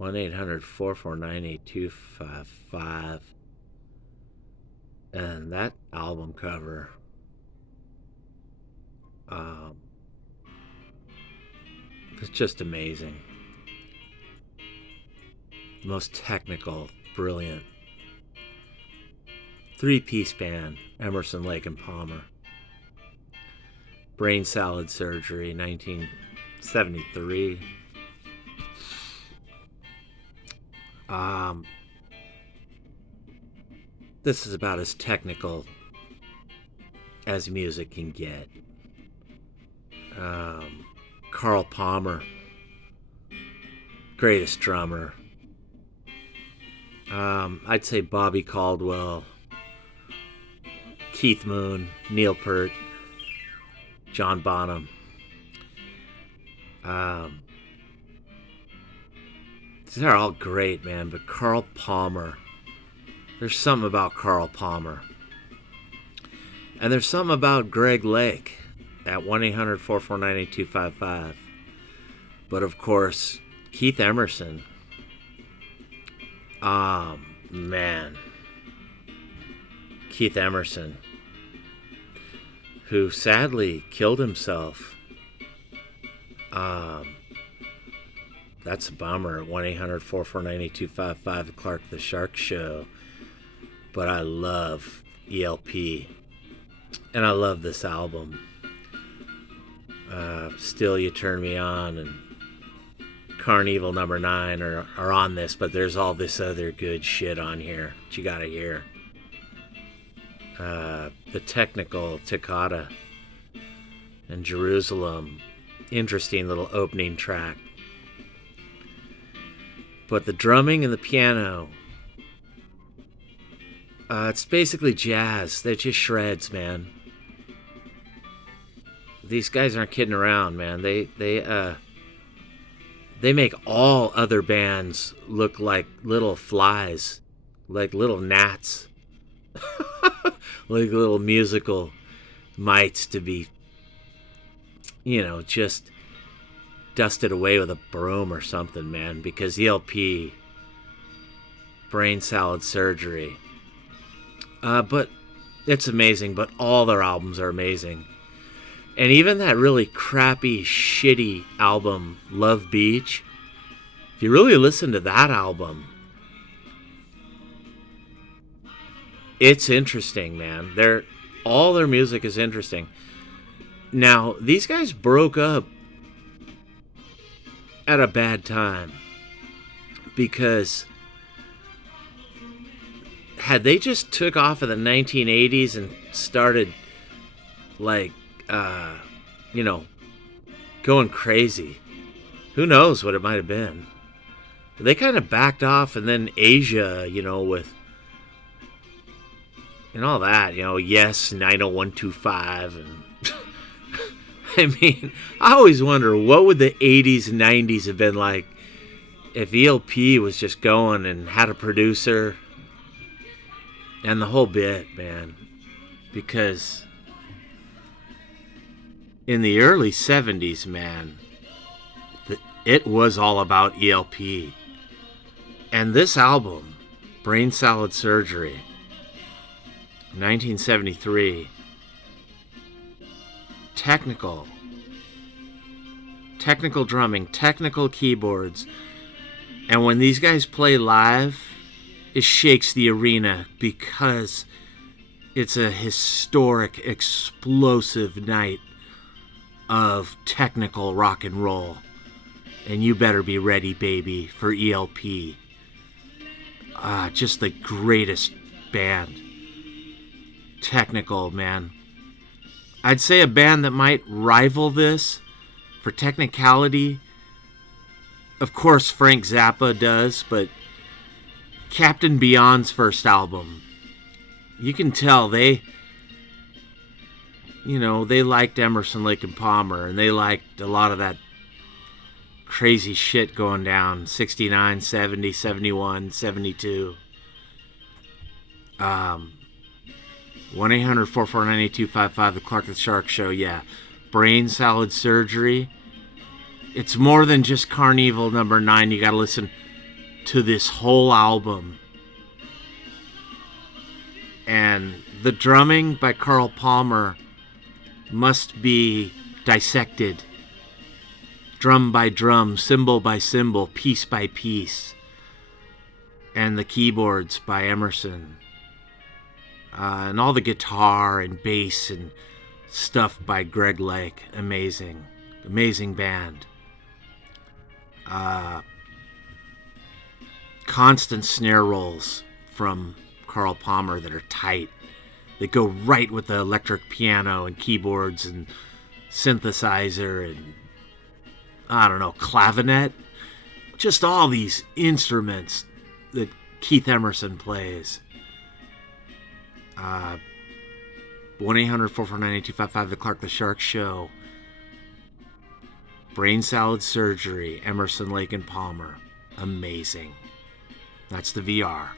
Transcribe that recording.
1-800-449-8255. And that album cover, it's just amazing. Most technical, brilliant three-piece band, Emerson, Lake and Palmer. Brain salad surgery, 1973. This is about as technical as music can get. Carl Palmer, greatest drummer. I'd say Bobby Caldwell, Keith Moon, Neil Peart, John Bonham. They're all great, man, but Carl Palmer, there's something about Carl Palmer. And there's something about Greg Lake at 1-800-449-8255. But of course, Keith Emerson. Man. Keith Emerson, who sadly killed himself. That's a bummer. 1-800-449-8255, the Clark the Shark Show. But I love ELP. And I love this album. Still You Turn Me On and Carnival number 9 are on this, but there's all this other good shit on here that you gotta hear. The technical Toccata and Jerusalem, interesting little opening track. But the drumming and the piano, it's basically jazz. They're just shreds, man. These guys aren't kidding around, man. They make all other bands look like little flies, like little gnats, like little musical mites to be, just dusted away with a broom or something, man. Because ELP, brain salad surgery. But it's amazing, but all their albums are amazing. And even that really crappy, shitty album, Love Beach, if you really listen to that album, it's interesting, man. All their music is interesting. Now, these guys broke up at a bad time, because had they just took off in the 1980s and started going crazy, who knows what it might have been. They kind of backed off, and then Asia, with and all that, Yes, 90125, and I mean, I always wonder what would the 80s and 90s have been like if ELP was just going and had a producer and the whole bit, man. Because in the early 70s, man, it was all about ELP. And this album, Brain Salad Surgery, 1973, technical drumming, technical keyboards. And when these guys play live, it shakes the arena, because it's a historic, explosive night of technical rock and roll. And you better be ready, baby, for ELP. Just the greatest band. Technical, man. I'd say a band that might rival this for technicality. Of course, Frank Zappa does, but Captain Beyond's first album, you can tell they liked Emerson, Lake and Palmer, and they liked a lot of that crazy shit going down, 69, 70, 71, 72. 1-800-449-8255, the Clark the Shark Show, yeah. Brain Salad Surgery. It's more than just Carnival number 9. You gotta listen. to this whole album. And the drumming by Carl Palmer must be dissected, drum by drum, cymbal by cymbal, piece by piece. And the keyboards by Emerson. And all the guitar and bass and stuff by Greg Lake. Amazing. Amazing band. Constant snare rolls from Carl Palmer that are tight. They go right with the electric piano and keyboards and synthesizer and, I don't know, clavinet. Just all these instruments that Keith Emerson plays. 1-800-449-8255, The Clark the Shark Show. Brain salad surgery, Emerson, Lake and Palmer. Amazing. That's the VR.